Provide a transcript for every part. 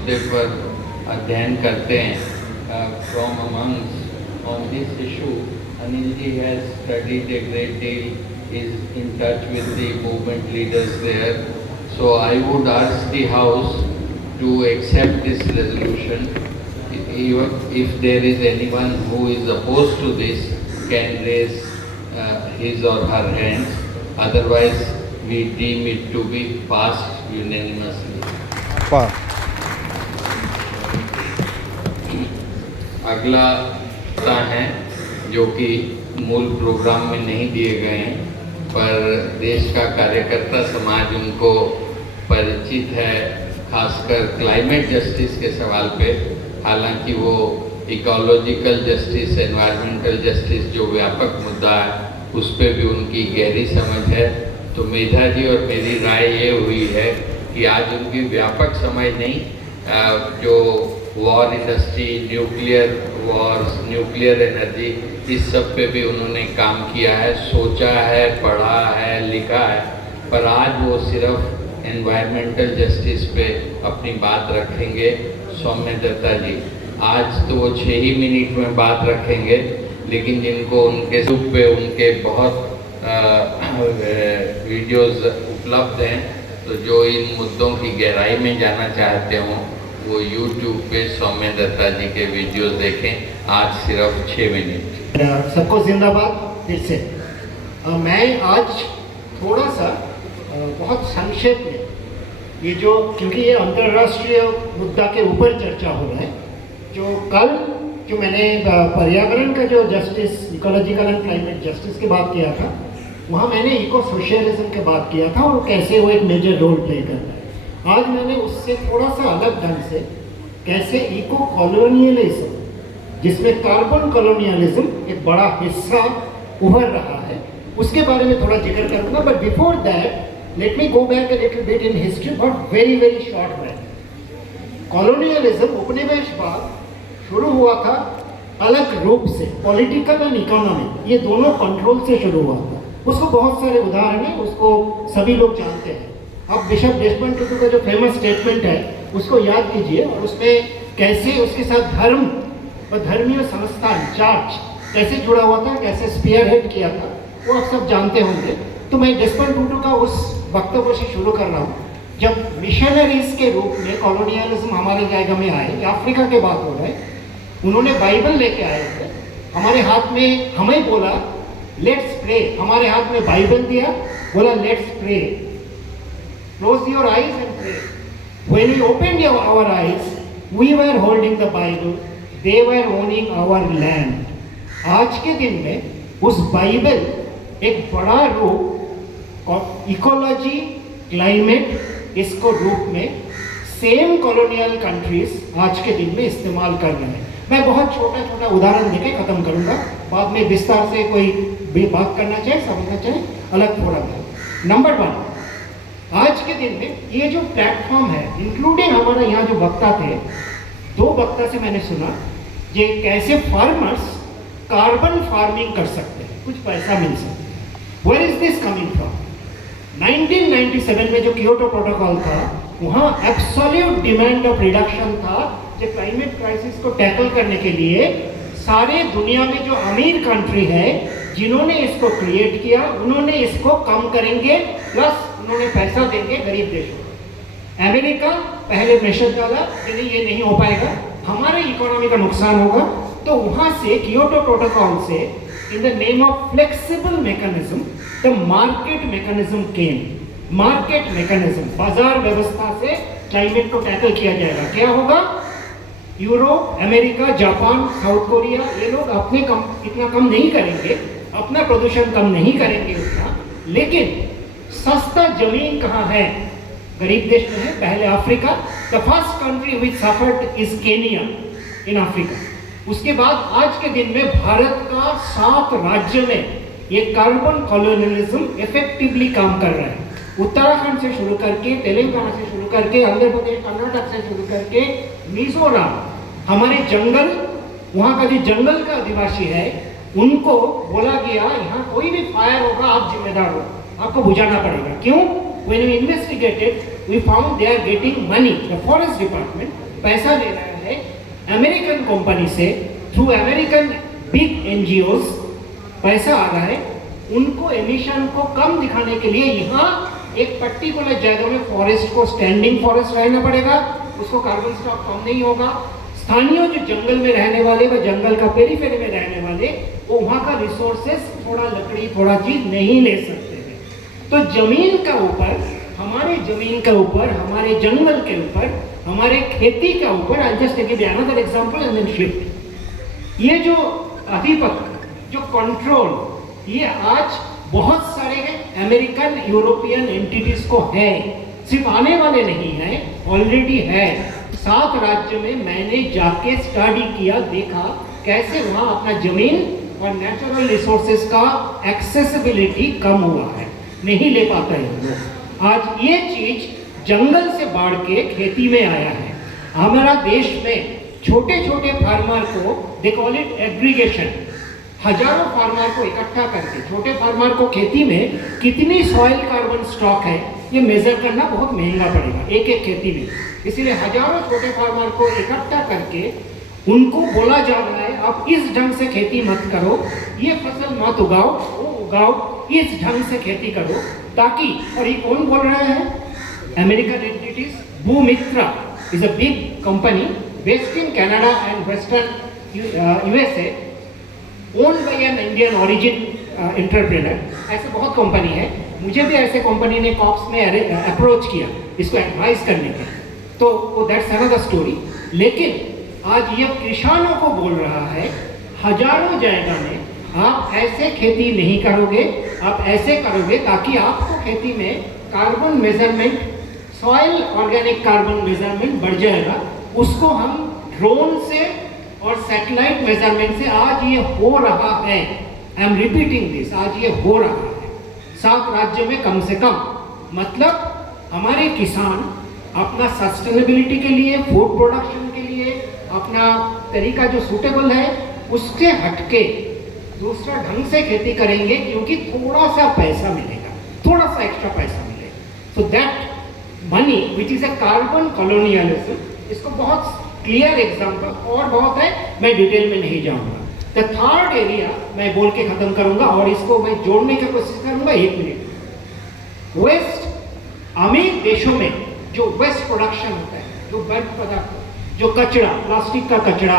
मुद्दे पर अध्ययन करते हैं from amongst on this issue. Anil ji has studied a great deal, is in touch with the movement leaders there, so I would urge the House to accept this resolution. If there is anyone who is opposed to this, can raise his or her hands. Otherwise, we deem it to be passed unanimously. वाह, अगला है जो कि मूल programme में नहीं दिए गए हैं, पर देश का कार्यकर्ता समाज उनको परिचित है, खासकर क्लाइमेट जस्टिस के सवाल पे। हालांकि वो इकोलॉजिकल जस्टिस, एनवायरमेंटल जस्टिस जो व्यापक मुद्दा है, उस पर भी उनकी गहरी समझ है। तो मेधा जी और मेरी राय ये हुई है कि आज उनकी व्यापक समझ नहीं, जो war industry, nuclear Wars, nuclear energy, इस सब पे भी उन्होंने काम किया है, सोचा है, पढ़ा है, लिखा है, पर आज वो सिर्फ एनवायरमेंटल जस्टिस पे अपनी बात रखेंगे। सौम्य दत्ता जी, आज तो वो 6 ही मिनट में बात रखेंगे, लेकिन जिनको उनके यूट्यूब पे उनके बहुत वीडियोस उपलब्ध हैं, तो जो इन मुद्दों की गहराई में जाना चाहते हों वो यूट्यूब पे सौम्य दत्ता जी के वीडियोस देखें। आज सिर्फ 6 मिनट। सबको जिंदाबाद। फिर से मैं आज थोड़ा सा बहुत संक्षेप में ये जो, क्योंकि ये अंतर्राष्ट्रीय मुद्दा के ऊपर चर्चा हो रहा है, जो मैंने पर्यावरण का जो justice, ecological and climate justice की बात किया था, वहाँ मैंने इको सोशलिज्म की बात किया था और कैसे वो एक मेजर रोल प्ले करता है। आज मैंने उससे थोड़ा सा अलग ढंग से कैसे इको कॉलोनियलिज्म, जिसमें कार्बन कॉलोनियलिज्म एक बड़ा हिस्सा उभर रहा है, उसके बारे में थोड़ा जिक्र करूँगा। But before that let me go back a little bit in history, but very very short में। कॉलोनियलिज्म, उपनिवेशवाद शुरू हुआ था अलग रूप से, पॉलिटिकल एंड इकोनॉमिक, ये दोनों कंट्रोल से शुरू हुआ था। उसको बहुत सारे उदाहरण हैं, उसको सभी लोग जानते हैं। अब बिशप डेस्मंड टुटू का जो फेमस स्टेटमेंट है उसको याद कीजिए, और उसमें कैसे उसके साथ धर्म और धर्मीय संस्थान, चर्च कैसे जुड़ा हुआ था, कैसे स्पीयरहेड किया था, वो आप सब जानते होंगे। तो मैं डेस्मंड टुटू का उस वक्तव्य से शुरू कर रहा हूँ। जब मिशनरीज के रूप में कॉलोनियलिज्म हमारे जायगा में आए, अफ्रीका के बात हो रहा है, उन्होंने बाइबल लेके आए थे हमारे हाथ में, हमें बोला लेट्स प्रे, हमारे हाथ में बाइबल दिया, बोला let's pray, close your eyes and pray. When we opened our eyes, we were holding the Bible, they were owning our land. आज के दिन में उस बाइबल एक बड़ा रूप, इकोलॉजी, क्लाइमेट, इसको रूप में सेम कॉलोनियल कंट्रीज आज के दिन में इस्तेमाल कर रहे हैं। मैं बहुत छोटा छोटा उदाहरण देके खत्म करूंगा, बाद में विस्तार से कोई भी बात करना चाहे, समझना चाहे, अलग फोरम है। नंबर 1, आज के दिन में ये जो प्लेटफॉर्म है, इंक्लूडिंग हमारे यहाँ जो वक्ता थे, 2 वक्ता से मैंने सुना ये कैसे फार्मर्स कार्बन फार्मिंग कर सकते हैं, कुछ पैसा मिल सकता है। Where is this coming from? 1997 में जो कियोटो प्रोटोकॉल था, वहाँ एब्सोल्यूट डिमांड ऑफ रिडक्शन था, जो क्लाइमेट क्राइसिस को टैकल करने के लिए सारे दुनिया में जो अमीर कंट्री है जिन्होंने इसको क्रिएट किया, उन्होंने इसको कम करेंगे, प्लस उन्होंने पैसा देंगे गरीब देशों को। अमेरिका पहले प्रेशर डाला कि नहीं, ये नहीं हो पाएगा, हमारे इकोनॉमी का नुकसान होगा, तो वहां से कियोटो प्रोटोकॉल से in the name of flexible mechanism the market mechanism came. Market mechanism, बाजार व्यवस्था से क्लाइमेट को टैकल किया जाएगा। क्या होगा? Europe, America, Japan, south Korea, ये लोग अपने इतना कम नहीं करेंगे, अपना प्रदूषण कम नहीं करेंगे उतना, लेकिन सस्ता जमीन कहाँ है? गरीब देश में है। पहले Africa, the first country which suffered is Kenya in Africa. उसके बाद आज के दिन में भारत का 7 राज्य में ये कार्बन कॉलोनियलिज्म इफेक्टिवली काम कर रहा है। उत्तराखंड से शुरू करके, तेलंगाना से शुरू करके, आंध्र प्रदेश, कर्नाटक से शुरू करके, मिजोरम, हमारे जंगल, वहाँ का जो जंगल का आदिवासी है, उनको बोला गया यहाँ कोई भी फायर होगा आप जिम्मेदार हो, आपको बुझाना पड़ेगा। क्यों? When we investigated, we found they are getting money. The forest department पैसा ले रहा है अमेरिकन कंपनी से, थ्रू अमेरिकन बिग एनजीओज पैसा आ रहा है, उनको एमिशन को कम दिखाने के लिए यहाँ एक पर्टिकुलर जगह में फॉरेस्ट को स्टैंडिंग फॉरेस्ट रहना पड़ेगा, उसको कार्बन स्टॉक कम नहीं होगा। स्थानीय जो जंगल में रहने वाले व जंगल का पेरीफेरी में रहने वाले, वो वहाँ का रिसोर्सेस, थोड़ा लकड़ी थोड़ा चीज नहीं ले सकते हैं। तो जमीन का ऊपर, हमारे जमीन के ऊपर, हमारे जंगल के ऊपर, हमारे खेती के ऊपर, I just give another example and then shift, ये जो आधिपत्य, जो कंट्रोल, ये आज बहुत सारे अमेरिकन यूरोपियन एंटिटीज को है, सिर्फ आने वाले नहीं है, ऑलरेडी है। 7 राज्य में मैंने जाके स्टडी किया, देखा कैसे वहाँ अपना जमीन और नेचुरल रिसोर्सेज का एक्सेसिबिलिटी कम हुआ है, नहीं ले पाता है लोग। आज ये चीज जंगल से बढ़ के खेती में आया है। हमारा देश में छोटे छोटे फार्मर को, दे कॉल इट एग्रीगेशन, हजारों फार्मर को इकट्ठा करके, छोटे फार्मर को खेती में कितनी सॉइल कार्बन स्टॉक है ये मेजर करना बहुत महंगा पड़ेगा एक एक खेती में। इसीलिए हजारों छोटे फार्मर को इकट्ठा करके उनको बोला जा रहा है आप इस ढंग से खेती मत करो, ये फसल मत उगाओ, वो उगाओ, इस ढंग से खेती करो, ताकि, और ये कौन बोल रहा है? American entities, Bhumitra is a big company based in Canada and western USA, owned by an Indian origin entrepreneur. ऐसे बहुत कंपनी है, मुझे भी ऐसे कंपनी ने कॉप्स में अप्रोच किया इसको एडवाइस करने का, तो वो दैट्स अनदर स्टोरी। लेकिन आज ये किसानों को बोल रहा है हजारों जगह में आप ऐसे खेती नहीं करोगे, आप ऐसे करोगे ताकि आपको खेती में carbon measurement, soil organic carbon measurement बढ़ जाएगा। उसको हम ड्रोन से और सैटेलाइट मेजरमेंट से आज ये हो रहा है, आई एम रिपीटिंग दिस, आज ये हो रहा है 7 राज्य में कम से कम। मतलब हमारे किसान अपना सस्टेनेबिलिटी के लिए, फूड प्रोडक्शन के लिए अपना तरीका जो सूटेबल है उससे हटके दूसरा ढंग से खेती करेंगे, क्योंकि थोड़ा सा पैसा मिलेगा, थोड़ा सा एक्स्ट्रा पैसा मिलेगा। So that money which is a carbon colonialism, इसको बहुत क्लियर एग्जांपल और बहुत है, मैं डिटेल में नहीं जाऊंगा। द थर्ड एरिया मैं बोल के खत्म करूंगा और इसको मैं जोड़ने की कोशिश करूंगा 1 मिनट। वेस्ट, अमीर देशों में जो वेस्ट प्रोडक्शन होता है, जो बर्फ पदार्थ, जो कचरा, प्लास्टिक का कचरा,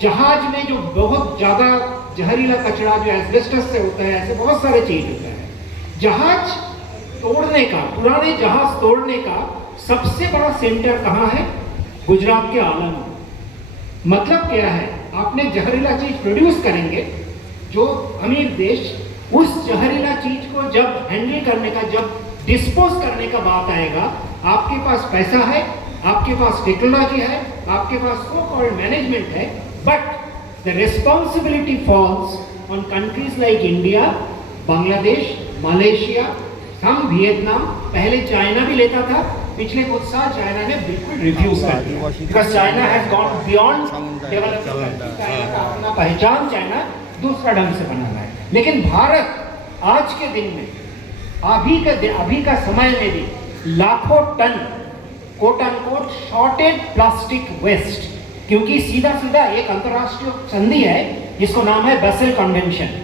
जहाज में जो बहुत ज्यादा जहरीला कचरा जो एस्बेस्टस से होता है, ऐसे बहुत सारे चीज होता है। जहाज तोड़ने का, पुराने जहाज तोड़ने का सबसे बड़ा सेंटर कहाँ है? गुजरात के आलम। मतलब क्या है? आपने जहरीला चीज प्रोड्यूस करेंगे, जो अमीर देश उस जहरीला चीज को जब हैंडल करने का, जब डिस्पोज करने का बात आएगा, आपके पास पैसा है, आपके पास टेक्नोलॉजी है, आपके पास सो कॉल्ड मैनेजमेंट है, but the responsibility falls on countries like India, Bangladesh, Malaysia, हम वियतनाम, पहले चाइना भी लेता था, पिछले कुछ साल चाइना ने बिल्कुल रिफ्यूज कर दिया, because China has gone beyond development. अपना पहचान चाइना दूसरा ढंग से बना रहा है। लेकिन भारत आज के दिन में, अभी का समय में भी लाखों ton quote unquote sorted plastic waste, क्योंकि सीधा सीधा एक अंतर्राष्ट्रीय संधि है जिसको नाम है बेसेल कन्वेंशन।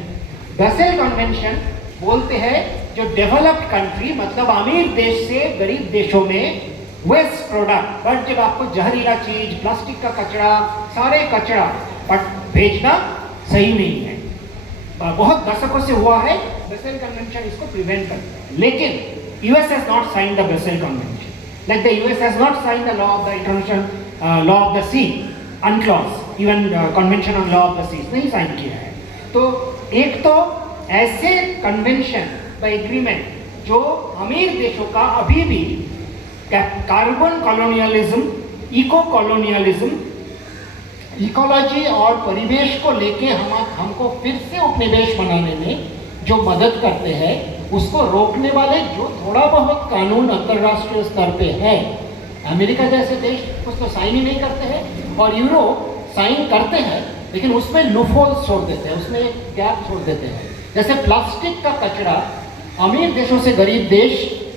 बेसेल कन्वेंशन बोलते हैं जो डेवलप्ड कंट्री, मतलब अमीर देश से गरीब देशों में वेस्ट प्रोडक्ट, बट जब आपको जहरीला चीज, प्लास्टिक का कचरा, सारे कचरा भेजना सही नहीं है। बहुत दशकों से हुआ है, बेसेल कन्वेंशन इसको प्रिवेंट करता है। लेकिन US has not sign the Basel convention, like the US has not sign the law of the international law of the sea UNCLOS, even convention on law of the sea नहीं sign किया है। तो एक तो ऐसे convention by agreement जो अमीर देशों का अभी भी carbon colonialism, eco colonialism, ecology और परिवेश को लेके हमको फिर से उपनिवेश बनाने में जो मदद करते हैं, उसको रोकने वाले जो थोड़ा बहुत कानून अंतर्राष्ट्रीय स्तर पे है, अमेरिका जैसे देश कुछ तो साइन ही नहीं करते हैं, और यूरोप साइन करते हैं लेकिन उसमें लूपहोल्स छोड़ देते हैं, उसमें गैप छोड़ देते हैं। जैसे प्लास्टिक का कचरा अमीर देशों से गरीब देश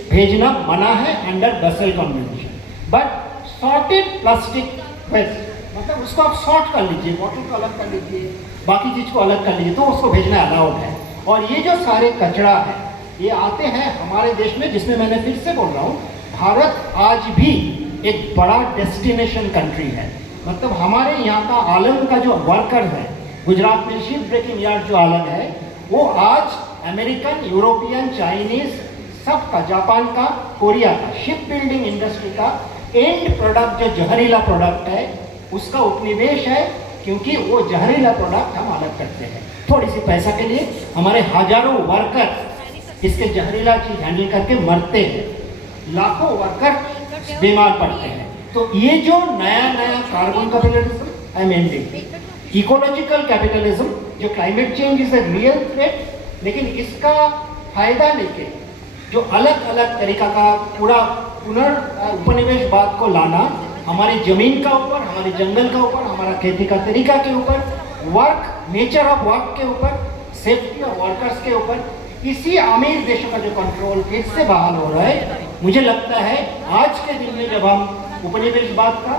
भेजना मना है under Basel convention, but sorted plastic waste, मतलब उसको आप सॉर्ट कर लीजिए, बॉटल को अलग कर लीजिए, बाकी चीज़ को अलग कर लीजिए, तो उसको भेजना अलाउड है। और ये जो सारे कचरा है ये आते हैं हमारे देश में, जिसमें मैंने फिर से बोल रहा हूँ, भारत आज भी एक बड़ा डेस्टिनेशन कंट्री है। मतलब हमारे यहाँ का आलम का जो वर्कर है, गुजरात में शिप ब्रेकिंग यार्ड जो आलम है, वो आज अमेरिकन, यूरोपियन, चाइनीज, सबका, जापान का, कोरिया का शिप बिल्डिंग इंडस्ट्री का एंड प्रोडक्ट जो जहरीला प्रोडक्ट है उसका उपनिवेश है, क्योंकि वो जहरीला प्रोडक्ट हम अलग करते हैं थोड़ी सी पैसा के लिए। हमारे हजारों वर्कर इसके जहरीला चीज हैंडल करके मरते हैं, लाखों वर्कर बीमार पड़ते हैं। तो ये जो नया नया carbon capitalism, I am ending, ecological capitalism, जो climate change is a real threat, लेकिन इसका फायदा लेके जो अलग अलग तरीका का पूरा उपनिवेशवाद को लाना, हमारी जमीन का ऊपर, हमारे जंगल का ऊपर, हमारा खेती का तरीका के ऊपर, वर्क, नेचर ऑफ वर्क के ऊपर, सेफ्टी ऑफ वर्कर्स के ऊपर, इसी अमीर देशों का जो कंट्रोल फिर से बहाल हो रहा है। मुझे लगता है आज के दिन में जब हम उपनिवेशवाद का,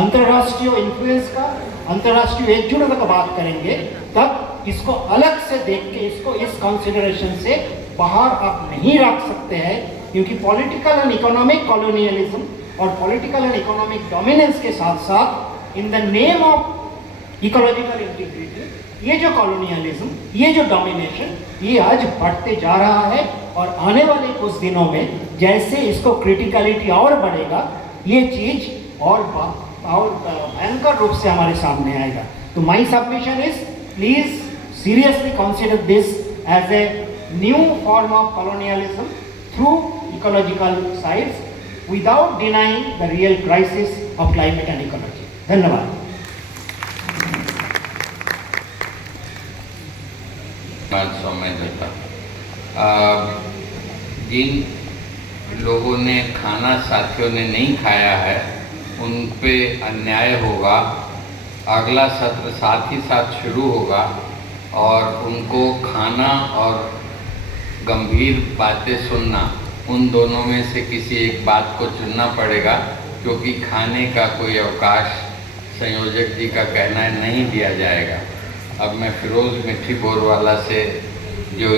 अंतर्राष्ट्रीय इन्फ्लुएंस का, अंतर्राष्ट्रीय एकजुटता का बात करेंगे, तब इसको अलग से देख के, इसको इस कंसिडरेशन से बाहर आप नहीं रख सकते हैं, क्योंकि पॉलिटिकल एंड इकोनॉमिक कॉलोनियलिज्म और पॉलिटिकल एंड इकोनॉमिक डोमिनेंस के साथ साथ in the name of ecological integrity, ये जो कॉलोनियलिज्म, ये जो डोमिनेशन, ये आज बढ़ते जा रहा है। और आने वाले कुछ दिनों में जैसे इसको क्रिटिकलिटी और बढ़ेगा, ये चीज और भयंकर रूप से हमारे सामने आएगा। तो my submission is, please seriously consider this as a new form of colonialism through ecological sides, without denying the real crisis of climate and ecology. धन्यवाद। जिन लोगों ने खाना साथियों ने नहीं खाया है उन पे अन्याय होगा। अगला सत्र साथ ही साथ शुरू होगा और उनको खाना और गंभीर बातें सुनना, उन दोनों में से किसी एक बात को चुनना पड़ेगा, क्योंकि खाने का कोई अवकाश संयोजक जी का कहना है नहीं दिया जाएगा। अब मैं फिरोज मिठी बोरवाला से जो